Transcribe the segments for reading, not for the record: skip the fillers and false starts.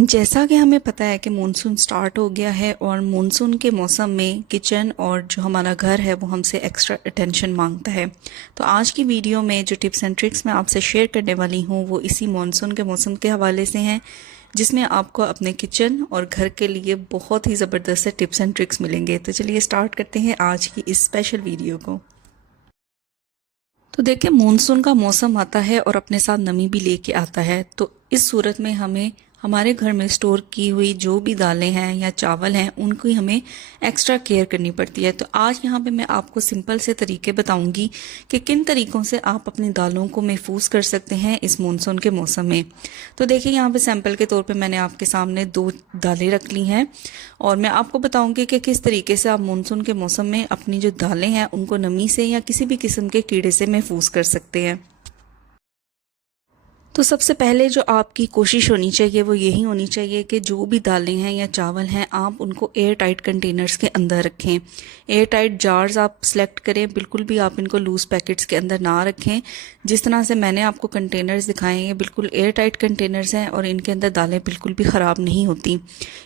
जैसा कि हमें पता है कि मानसून स्टार्ट हो गया है और मानसून के मौसम में किचन और जो हमारा घर है वो हमसे एक्स्ट्रा अटेंशन मांगता है। तो आज की वीडियो में जो टिप्स एंड ट्रिक्स मैं आपसे शेयर करने वाली हूँ वो इसी मानसून के मौसम के हवाले से हैं, जिसमें आपको अपने किचन और घर के लिए बहुत ही ज़बरदस्त से टिप्स एंड ट्रिक्स मिलेंगे। तो चलिए स्टार्ट करते हैं आज की इस स्पेशल वीडियो को। तो देखिए, मानसून का मौसम आता है और अपने साथ नमी भी लेके आता है। तो इस सूरत में हमें हमारे घर में स्टोर की हुई जो भी दालें हैं या चावल हैं उनकी हमें एक्स्ट्रा केयर करनी पड़ती है। तो आज यहाँ पे मैं आपको सिंपल से तरीके बताऊंगी कि किन तरीकों से आप अपनी दालों को महफूज कर सकते हैं इस मानसून के मौसम में। तो देखिए, यहाँ पे सैंपल के तौर पे मैंने आपके सामने 2 दालें रख ली हैं और मैं आपको बताऊंगी कि किस तरीके से आप मानसून के मौसम में अपनी जो दालें हैं उनको नमी से या किसी भी किस्म के कीड़े से महफूज कर सकते हैं। तो सबसे पहले जो आपकी कोशिश होनी चाहिए वो यही होनी चाहिए कि जो भी दालें हैं या चावल हैं आप उनको एयर टाइट कंटेनर्स के अंदर रखें। एयर टाइट जार्स आप सेलेक्ट करें, बिल्कुल भी आप इनको लूज पैकेट्स के अंदर ना रखें। जिस तरह से मैंने आपको कंटेनर्स दिखाए हैं ये बिल्कुल एयर टाइट कंटेनर्स हैं और इनके अंदर दालें बिल्कुल भी ख़राब नहीं होती।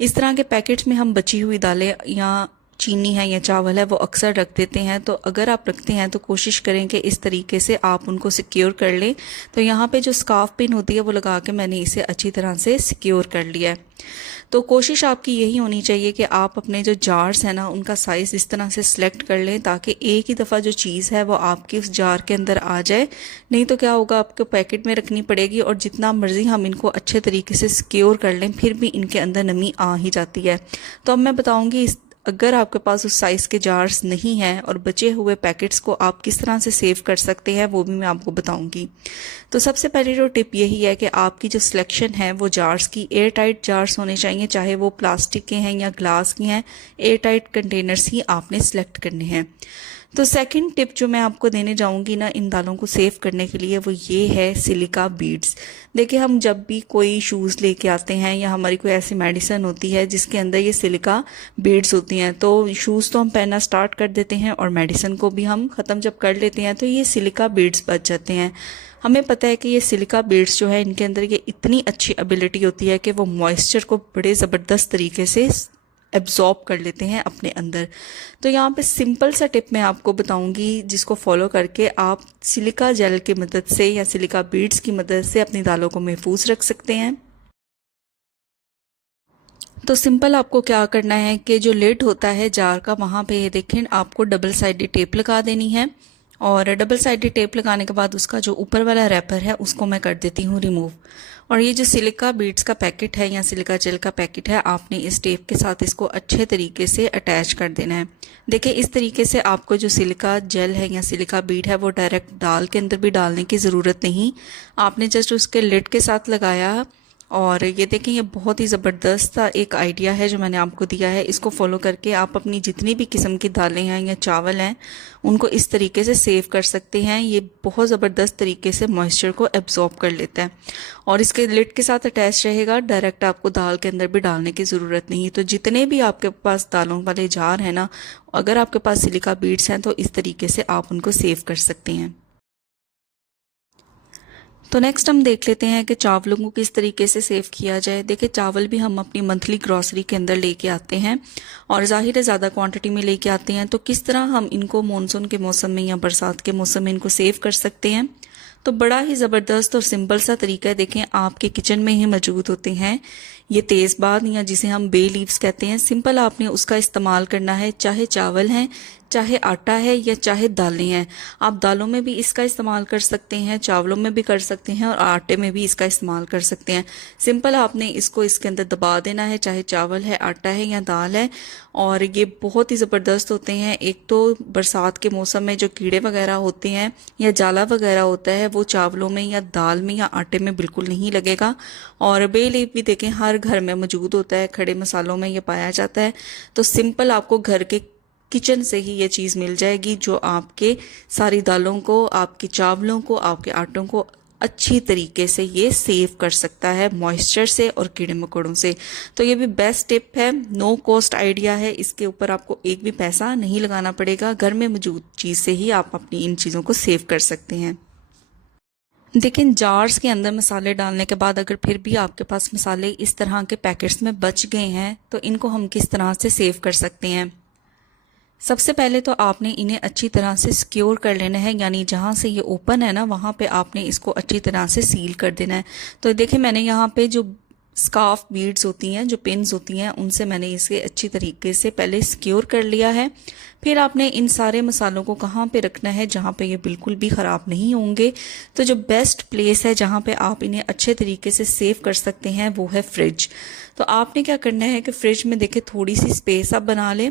इस तरह के पैकेट्स में हम बची हुई दालें या चीनी है या चावल है वो अक्सर रख देते हैं। तो अगर आप रखते हैं तो कोशिश करें कि इस तरीके से आप उनको सिक्योर कर लें। तो यहाँ पे जो स्कार्फ पिन होती है वो लगा के मैंने इसे अच्छी तरह से सिक्योर कर लिया है। तो कोशिश आपकी यही होनी चाहिए कि आप अपने जो जार्स है ना उनका साइज़ इस तरह से सिलेक्ट कर लें ताकि एक ही दफ़ा जो चीज़ है वो आपकी उस जार के अंदर आ जाए। नहीं तो क्या होगा, आपको पैकेट में रखनी पड़ेगी और जितना मर्जी हम इनको अच्छे तरीके से सिक्योर कर लें फिर भी इनके अंदर नमी आ ही जाती है। तो अब मैं बताऊँगी अगर आपके पास उस साइज़ के जार्स नहीं हैं और बचे हुए पैकेट्स को आप किस तरह से सेव कर सकते हैं वो भी मैं आपको बताऊंगी। तो सबसे पहले जो टिप यही है कि आपकी जो सिलेक्शन है वो जार्स की एयर टाइट जार्स होने चाहिए, चाहे वो प्लास्टिक के हैं या ग्लास के हैं। एयर टाइट कंटेनर्स ही आपने सेलेक्ट करने हैं। तो सेकंड टिप जो मैं आपको देने जाऊंगी ना इन दालों को सेव करने के लिए वो ये है सिलिका बीड्स। देखिए, हम जब भी कोई शूज़ लेके आते हैं या हमारी कोई ऐसी मेडिसिन होती है जिसके अंदर ये सिलिका बीड्स होती हैं, तो शूज़ तो हम पहनना स्टार्ट कर देते हैं और मेडिसिन को भी हम ख़त्म जब कर लेते हैं तो ये सिलिका बीड्स बच जाते हैं। हमें पता है कि ये सिलिका बीड्स जो है इनके अंदर ये इतनी अच्छी एबिलिटी होती है कि वो मॉइस्चर को बड़े ज़बरदस्त तरीके से एब्जॉर्ब कर लेते हैं अपने अंदर। तो यहाँ पे सिंपल सा टिप मैं आपको बताऊंगी जिसको फॉलो करके आप सिलिका जेल की मदद से या सिलिका बीड्स की मदद से अपनी दालों को महफूज रख सकते हैं। तो सिंपल आपको क्या करना है कि जो लिड होता है जार का वहाँ पे ये देखें आपको डबल साइडेड टेप लगा देनी है और डबल साइडेड टेप लगाने के बाद उसका जो ऊपर वाला रैपर है उसको मैं कर देती हूँ रिमूव। और ये जो सिलिका बीड्स का पैकेट है या सिलिका जेल का पैकेट है आपने इस टेप के साथ इसको अच्छे तरीके से अटैच कर देना है। देखिए, इस तरीके से आपको जो सिलिका जेल है या सिलिका बीड है वो डायरेक्ट दाल के अंदर भी डालने की ज़रूरत नहीं, आपने जस्ट उसके लिड के साथ लगाया। और ये देखें, ये बहुत ही ज़बरदस्त सा एक आइडिया है जो मैंने आपको दिया है। इसको फॉलो करके आप अपनी जितनी भी किस्म की दालें हैं या चावल हैं उनको इस तरीके से सेव कर सकते हैं। ये बहुत ज़बरदस्त तरीके से मॉइस्चर को एब्जॉर्ब कर लेता है और इसके लिड के साथ अटैच रहेगा, डायरेक्ट आपको दाल के अंदर भी डालने की ज़रूरत नहीं। तो जितने भी आपके पास दालों वाले जार हैं ना, अगर आपके पास सिलिका बीड्स हैं तो इस तरीके से आप उनको सेव कर सकते हैं। तो नेक्स्ट हम देख लेते हैं कि चावलों को किस तरीके से सेव किया जाए। देखिए, चावल भी हम अपनी मंथली ग्रॉसरी के अंदर लेके आते हैं और जाहिर है ज़्यादा क्वांटिटी में लेके आते हैं। तो किस तरह हम इनको मानसून के मौसम में या बरसात के मौसम में इनको सेव कर सकते हैं, तो बड़ा ही ज़बरदस्त और सिंपल सा तरीका है। देखें, आपके किचन में ही मौजूद होते हैं ये तेज़पात या जिसे हम बे लीव्स कहते हैं। सिंपल आपने उसका इस्तेमाल करना है, चाहे चावल हैं, चाहे आटा है या चाहे दालें हैं। आप दालों में भी इसका इस्तेमाल कर सकते हैं, चावलों में भी कर सकते हैं और आटे में भी इसका इस्तेमाल कर सकते हैं। सिंपल आपने इसको इसके अंदर दबा देना है, चाहे चावल है, आटा है या दाल है। और ये बहुत ही ज़बरदस्त होते हैं। एक तो बरसात के मौसम में जो कीड़े वगैरह होते हैं या जाला वगैरह होता है वो चावलों में या दाल में या आटे में बिल्कुल नहीं लगेगा। और बे लीफ भी देखें हर घर में मौजूद होता है, खड़े मसालों में ये पाया जाता है। तो सिंपल आपको घर के किचन से ही ये चीज़ मिल जाएगी जो आपके सारी दालों को, आपके चावलों को, आपके आटों को अच्छी तरीके से ये सेव कर सकता है मॉइस्चर से और कीड़े मकोड़ों से। तो ये भी बेस्ट टिप है, नो कॉस्ट आइडिया है। इसके ऊपर आपको एक भी पैसा नहीं लगाना पड़ेगा, घर में मौजूद चीज़ से ही आप अपनी इन चीज़ों को सेव कर सकते हैं। लेकिन जार्स के अंदर मसाले डालने के बाद अगर फिर भी आपके पास मसाले इस तरह के पैकेट्स में बच गए हैं तो इनको हम किस तरह से सेव कर सकते हैं। सबसे पहले तो आपने इन्हें अच्छी तरह से सिक्योर कर लेना है, यानी जहाँ से ये ओपन है ना वहाँ पे आपने इसको अच्छी तरह से सील कर देना है। तो देखिए मैंने यहाँ पे जो स्कार्फ बीड्स होती हैं, जो पिन्स होती हैं, उनसे मैंने इसे अच्छी तरीके से पहले सिक्योर कर लिया है। फिर आपने इन सारे मसालों को कहाँ पे रखना है जहाँ पे ये बिल्कुल भी ख़राब नहीं होंगे। तो जो बेस्ट प्लेस है जहाँ पे आप इन्हें अच्छे तरीके से सेव कर सकते हैं वो है फ्रिज। तो आपने क्या करना है कि फ्रिज में देखिए थोड़ी सी स्पेस आप बना लें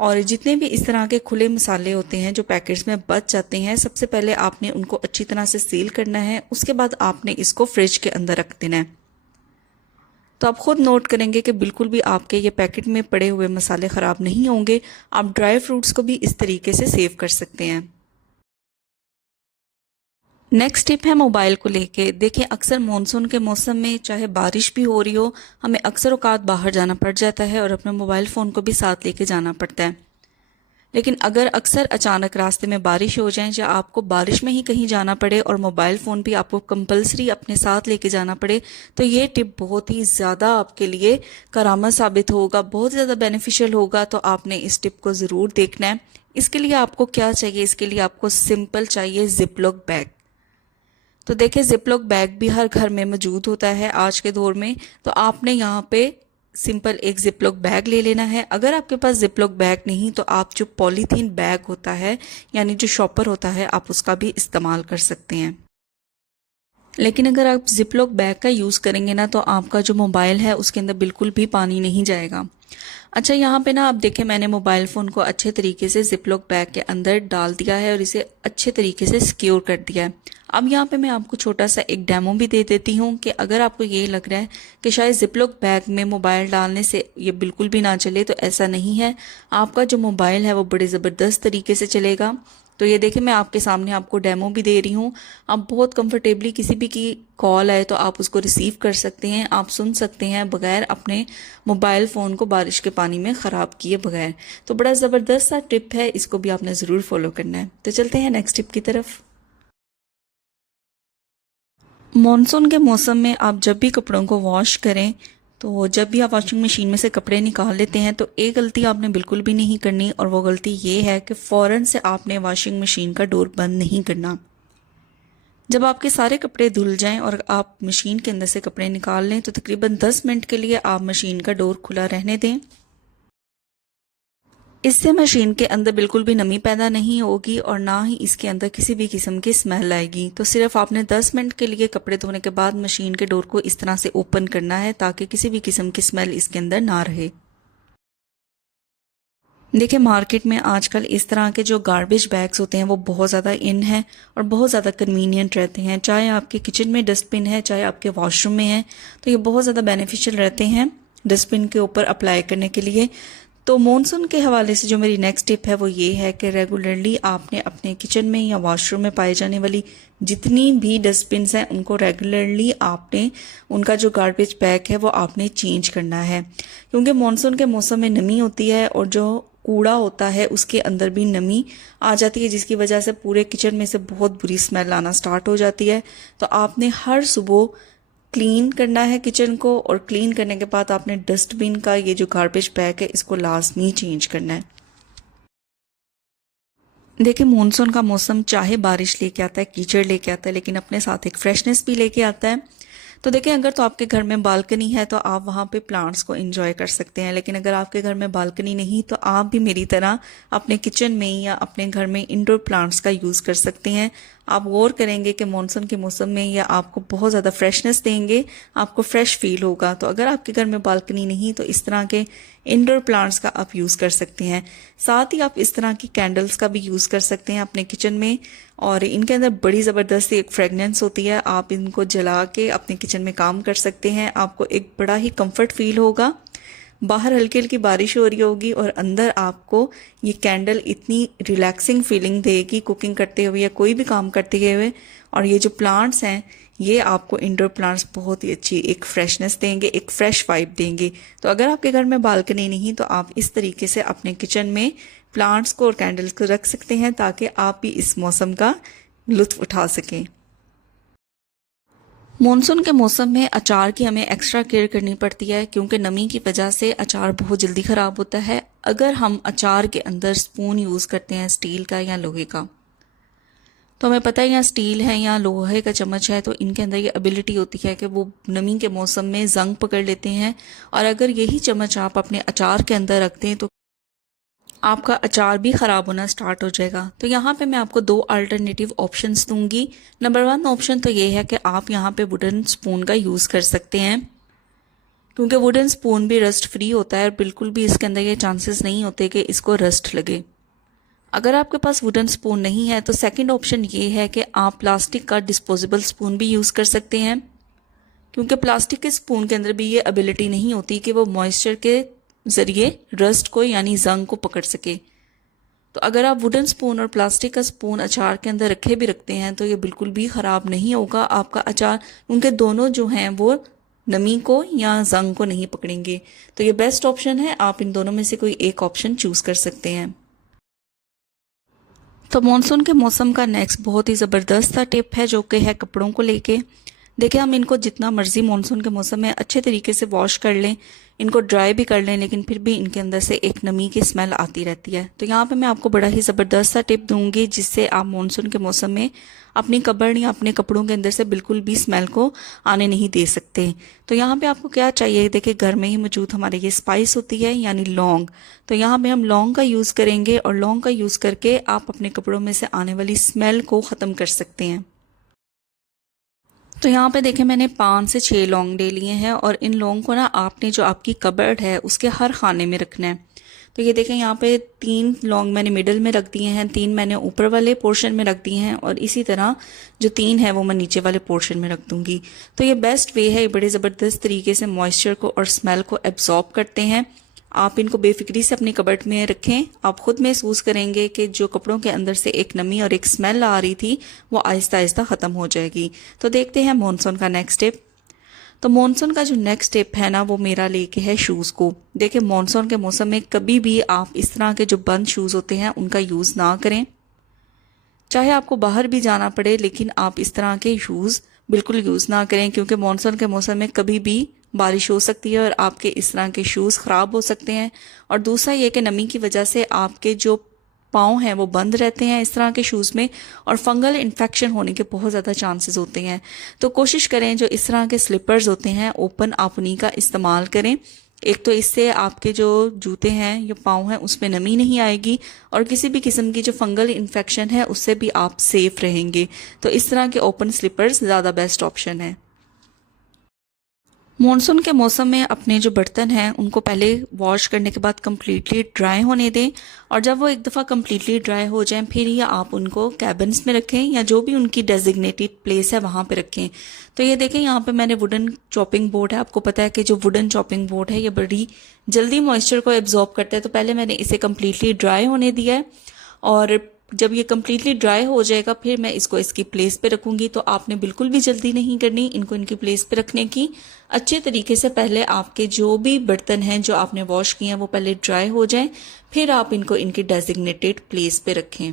और जितने भी इस तरह के खुले मसाले होते हैं जो पैकेट्स में बच जाते हैं, सबसे पहले आपने उनको अच्छी तरह से सील करना है। उसके बाद आपने इसको फ्रिज के अंदर रख देना है। तो आप खुद नोट करेंगे कि बिल्कुल भी आपके ये पैकेट में पड़े हुए मसाले ख़राब नहीं होंगे। आप ड्राई फ्रूट्स को भी इस तरीके से सेव कर सकते हैं। नेक्स्ट टिप है मोबाइल को लेके। देखिए अक्सर मॉनसून के मौसम में चाहे बारिश भी हो रही हो, हमें अक्सर औकात बाहर जाना पड़ जाता है और अपने मोबाइल फ़ोन को भी साथ लेके जाना पड़ता है। लेकिन अगर अक्सर अचानक रास्ते में बारिश हो जाए या आपको बारिश में ही कहीं जाना पड़े और मोबाइल फ़ोन भी आपको कंपलसरी अपने साथ लेके जाना पड़े, तो ये टिप बहुत ही ज़्यादा आपके लिए करामत साबित होगा, बहुत ज़्यादा बेनिफिशियल होगा। तो आपने इस टिप को ज़रूर देखना है। इसके लिए आपको क्या चाहिए? इसके लिए आपको सिंपल चाहिए जिपलॉक बैग। तो देखिए जिपलॉक बैग भी हर घर में मौजूद होता है आज के दौर में। तो आपने यहाँ पे सिंपल एक जिपलॉक बैग ले लेना है। अगर आपके पास जिपलॉक बैग नहीं तो आप जो पॉलीथीन बैग होता है, यानी जो शॉपर होता है, आप उसका भी इस्तेमाल कर सकते हैं। लेकिन अगर आप जिपलॉक बैग का यूज़ करेंगे ना तो आपका जो मोबाइल है उसके अंदर बिल्कुल भी पानी नहीं जाएगा। अच्छा यहाँ पे ना आप देखें मैंने मोबाइल फ़ोन को अच्छे तरीके से जिपलॉक बैग के अंदर डाल दिया है और इसे अच्छे तरीके से सिक्योर कर दिया है। अब यहाँ पे मैं आपको छोटा सा एक डेमो भी दे देती हूँ कि अगर आपको ये लग रहा है कि शायद जिपलॉक बैग में मोबाइल डालने से ये बिल्कुल भी ना चले, तो ऐसा नहीं है। आपका जो मोबाइल है वो बड़े ज़बरदस्त तरीके से चलेगा। तो ये देखिए मैं आपके सामने आपको डेमो भी दे रही हूँ। आप बहुत कंफर्टेबली किसी भी की कॉल आए तो आप उसको रिसीव कर सकते हैं, आप सुन सकते हैं बगैर अपने मोबाइल फ़ोन को बारिश के पानी में ख़राब किए बगैर। तो बड़ा ज़बरदस्त सा टिप है, इसको भी आपने ज़रूर फॉलो करना है। तो चलते हैं नेक्स्ट टिप की तरफ। मॉनसून के मौसम में आप जब भी कपड़ों को वॉश करें, तो जब भी आप वॉशिंग मशीन में से कपड़े निकाल लेते हैं तो एक गलती आपने बिल्कुल भी नहीं करनी, और वो गलती ये है कि फ़ौरन से आपने वॉशिंग मशीन का डोर बंद नहीं करना। जब आपके सारे कपड़े धुल जाएं और आप मशीन के अंदर से कपड़े निकाल लें तो तकरीबन 10 मिनट के लिए आप मशीन का डोर खुला रहने दें। इससे मशीन के अंदर बिल्कुल भी नमी पैदा नहीं होगी और ना ही इसके अंदर किसी भी किस्म की स्मेल आएगी। तो सिर्फ आपने 10 मिनट के लिए कपड़े धोने के बाद मशीन के डोर को इस तरह से ओपन करना है ताकि किसी भी किस्म की स्मेल इसके अंदर ना रहे। देखिए मार्केट में आजकल इस तरह के जो गार्बेज बैग्स होते हैं वो बहुत ज़्यादा इन हैं और बहुत ज़्यादा कन्वीनियंट रहते हैं। चाहे आपके किचन में डस्टबिन है, चाहे आपके वॉशरूम में है, तो ये बहुत ज़्यादा बेनिफिशियल रहते हैं डस्टबिन के ऊपर अप्लाई करने के लिए। तो मॉनसून के हवाले से जो मेरी नेक्स्ट टिप है वो ये है कि रेगुलरली आपने अपने किचन में या वॉशरूम में पाई जाने वाली जितनी भी डस्टबिन्स हैं उनको रेगुलरली आपने उनका जो गार्बेज बैग है वो आपने चेंज करना है, क्योंकि मॉनसून के मौसम में नमी होती है और जो कूड़ा होता है उसके अंदर भी नमी आ जाती है, जिसकी वजह से पूरे किचन में से बहुत बुरी स्मेल आना स्टार्ट हो जाती है। तो आपने हर सुबह क्लीन करना है किचन को, और क्लीन करने के बाद आपने डस्टबिन का ये जो गार्बेज बैग है इसको लाजमी चेंज करना है। देखिए मॉनसून का मौसम चाहे बारिश लेके आता है, कीचड़ लेके आता है, लेकिन अपने साथ एक फ्रेशनेस भी लेके आता है। तो देखिए अगर तो आपके घर में बालकनी है तो आप वहाँ पे प्लांट्स को एंजॉय कर सकते हैं, लेकिन अगर आपके घर में बालकनी नहीं तो आप भी मेरी तरह अपने किचन में या अपने घर में इंडोर प्लांट्स का यूज़ कर सकते हैं। आप गौर करेंगे कि मॉनसून के मौसम में ये आपको बहुत ज़्यादा फ्रेशनेस देंगे, आपको फ्रेश फील होगा। तो अगर आपके घर में बालकनी नहीं तो इस तरह के इंडोर प्लांट्स का आप यूज़ कर सकते हैं। साथ ही आप इस तरह की कैंडल्स का भी यूज़ कर सकते हैं अपने किचन में, और इनके अंदर बड़ी ज़बरदस्त एक फ्रेगनेंस होती है। आप इनको जला के अपने किचन में काम कर सकते हैं, आपको एक बड़ा ही कंफर्ट फील होगा। बाहर हल्की हल्की बारिश हो रही होगी और अंदर आपको ये कैंडल इतनी रिलैक्सिंग फीलिंग देगी कुकिंग करते हुए या कोई भी काम करते हुए। और ये जो प्लांट्स हैं ये आपको इंडोर प्लांट्स बहुत ही अच्छी एक फ्रेशनेस देंगे, एक फ्रेश वाइब देंगे। तो अगर आपके घर में बालकनी नहीं तो आप इस तरीके से अपने किचन में प्लांट्स को और कैंडल्स को रख सकते हैं ताकि आप भी इस मौसम का लुत्फ उठा सकें। मॉनसून के मौसम में अचार की हमें एक्स्ट्रा केयर करनी पड़ती है क्योंकि नमी की वजह से अचार बहुत जल्दी ख़राब होता है अगर हम अचार के अंदर स्पून यूज़ करते हैं स्टील का या लोहे का। तो हमें पता है या स्टील है या लोहे का चम्मच है तो इनके अंदर ये एबिलिटी होती है कि वो नमी के मौसम में जंग पकड़ लेते हैं और अगर यही चम्मच आप अपने अचार के अंदर रखते हैं तो आपका अचार भी ख़राब होना स्टार्ट हो जाएगा। तो यहाँ पे मैं आपको 2 अल्टरनेटिव ऑप्शंस दूंगी। नंबर 1 ऑप्शन तो ये है कि आप यहाँ पे वुडन स्पून का यूज़ कर सकते हैं क्योंकि वुडन स्पून भी रस्ट फ्री होता है और बिल्कुल भी इसके अंदर ये चांसेस नहीं होते कि इसको रस्ट लगे। अगर आपके पास वुडन स्पून नहीं है तो सेकंड ऑप्शन ये है कि आप प्लास्टिक का डिस्पोजेबल स्पून भी यूज़ कर सकते हैं क्योंकि प्लास्टिक के स्पून के अंदर भी ये एबिलिटी नहीं होती कि वो मॉइस्चर के ज़रिए रस्ट को यानी जंग को पकड़ सके। तो अगर आप वुडन स्पून और प्लास्टिक का स्पून अचार के अंदर रखे भी रखते हैं तो ये बिल्कुल भी ख़राब नहीं होगा आपका अचार, उनके दोनों जो हैं वो नमी को या जंग को नहीं पकड़ेंगे। तो ये बेस्ट ऑप्शन है, आप इन दोनों में से कोई एक ऑप्शन चूज़ कर सकते हैं। तो मॉनसून के मौसम का नेक्स्ट बहुत ही ज़बरदस्त सा टिप है जो कि है कपड़ों को लेके। देखिए हम इनको जितना मर्जी मॉनसून के मौसम में अच्छे तरीके से वॉश कर लें, इनको ड्राई भी कर लें, लेकिन फिर भी इनके अंदर से एक नमी की स्मेल आती रहती है। तो यहाँ पे मैं आपको बड़ा ही ज़बरदस्त सा टिप दूंगी जिससे आप मॉनसून के मौसम में अपनी कपड़ या अपने कपड़ों के अंदर से बिल्कुल भी स्मेल को आने नहीं दे सकते। तो यहाँ पे आपको क्या चाहिए, देखिए घर में ही मौजूद हमारे ये स्पाइस होती है यानी लौंग। तो यहाँ पे हम लौंग का यूज़ करेंगे और लौंग का यूज़ करके आप अपने कपड़ों में से आने वाली स्मेल को ख़त्म कर सकते हैं। तो यहाँ पे देखें मैंने 5 से 6 लौंग ले लिए हैं और इन लौंग को ना आपने जो आपकी कबर्ड है उसके हर खाने में रखना है। तो ये देखें यहाँ पे 3 लौंग मैंने मिडल में रख दिए हैं, 3 मैंने ऊपर वाले पोर्शन में रख दिए हैं और इसी तरह जो 3 है वो मैं नीचे वाले पोर्शन में रख दूंगी। तो ये बेस्ट वे है, ये बड़े ज़बरदस्त तरीके से मॉइस्चर को और स्मेल को एब्जॉर्ब करते हैं। आप इनको बेफिक्री से अपनी कबर्ड में रखें, आप खुद महसूस करेंगे कि जो कपड़ों के अंदर से एक नमी और एक स्मेल आ रही थी वो आहिस्ता आहिस्ता ख़त्म हो जाएगी। तो देखते हैं मॉनसून का नेक्स्ट स्टेप। तो मॉनसून का जो नेक्स्ट स्टेप है ना वो मेरा लेके है शूज़ को। देखिए मॉनसून के मौसम में कभी भी आप इस तरह के जो बंद शूज़ होते हैं उनका यूज़ ना करें, चाहे आपको बाहर भी जाना पड़े लेकिन आप इस तरह के शूज़ बिल्कुल यूज़ ना करें क्योंकि मॉनसून के मौसम में कभी भी बारिश हो सकती है और आपके इस तरह के शूज़ ख़राब हो सकते हैं। और दूसरा ये कि नमी की वजह से आपके जो पाँव हैं वो बंद रहते हैं इस तरह के शूज़ में और फंगल इन्फेक्शन होने के बहुत ज़्यादा चांसेस होते हैं। तो कोशिश करें जो इस तरह के स्लीपर्स होते हैं ओपन आप उन्हीं का इस्तेमाल करें। एक तो इससे आपके जो जूते हैं या पाँव हैं उसमें नमी नहीं आएगी और किसी भी किस्म की जो फंगल इन्फेक्शन है उससे भी आप सेफ रहेंगे। तो इस तरह के ओपन स्लीपर्स ज़्यादा बेस्ट ऑप्शन है। मॉनसून के मौसम में अपने जो बर्तन हैं उनको पहले वॉश करने के बाद कम्प्लीटली ड्राई होने दें और जब वो एक दफ़ा कम्प्लीटली ड्राई हो जाएं फिर ही आप उनको कैबिन्स में रखें या जो भी उनकी डेजिग्नेटेड प्लेस है वहाँ पे रखें। तो ये देखें यहाँ पे मैंने वुडन चॉपिंग बोर्ड है, आपको पता है कि जो वुडन चॉपिंग बोर्ड है ये बड़ी जल्दी मॉइस्चर को एब्जॉर्ब करता है। तो पहले मैंने इसे कम्प्लीटली ड्राई होने दिया है और जब ये कम्प्लीटली ड्राई हो जाएगा फिर मैं इसको इसकी प्लेस पे रखूंगी। तो आपने बिल्कुल भी जल्दी नहीं करनी इनको इनकी प्लेस पे रखने की। अच्छे तरीके से पहले आपके जो भी बर्तन हैं जो आपने वॉश किए हैं वो पहले ड्राई हो जाएं, फिर आप इनको इनकी डेजिग्नेटेड प्लेस पे रखें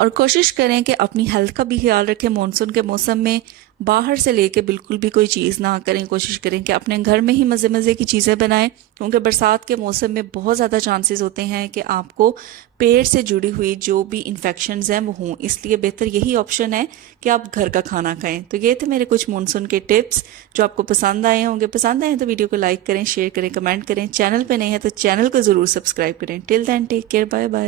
और कोशिश करें कि अपनी हेल्थ का भी ख्याल रखें। मॉनसून के मौसम में बाहर से लेके बिल्कुल भी कोई चीज़ ना करें, कोशिश करें कि अपने घर में ही मज़े मज़े की चीज़ें बनाएं क्योंकि बरसात के मौसम में बहुत ज़्यादा चांसेस होते हैं कि आपको पेट से जुड़ी हुई जो भी इन्फेक्शंस हैं वो हों, इसलिए बेहतर यही ऑप्शन है कि आप घर का खाना खाएं। तो ये थे मेरे कुछ मॉनसून के टिप्स जो आपको पसंद आए होंगे। पसंद आए तो वीडियो को लाइक करें, शेयर करें, कमेंट करें। चैनल पर नहीं है तो चैनल को ज़रूर सब्सक्राइब करें। Till then take care, bye bye.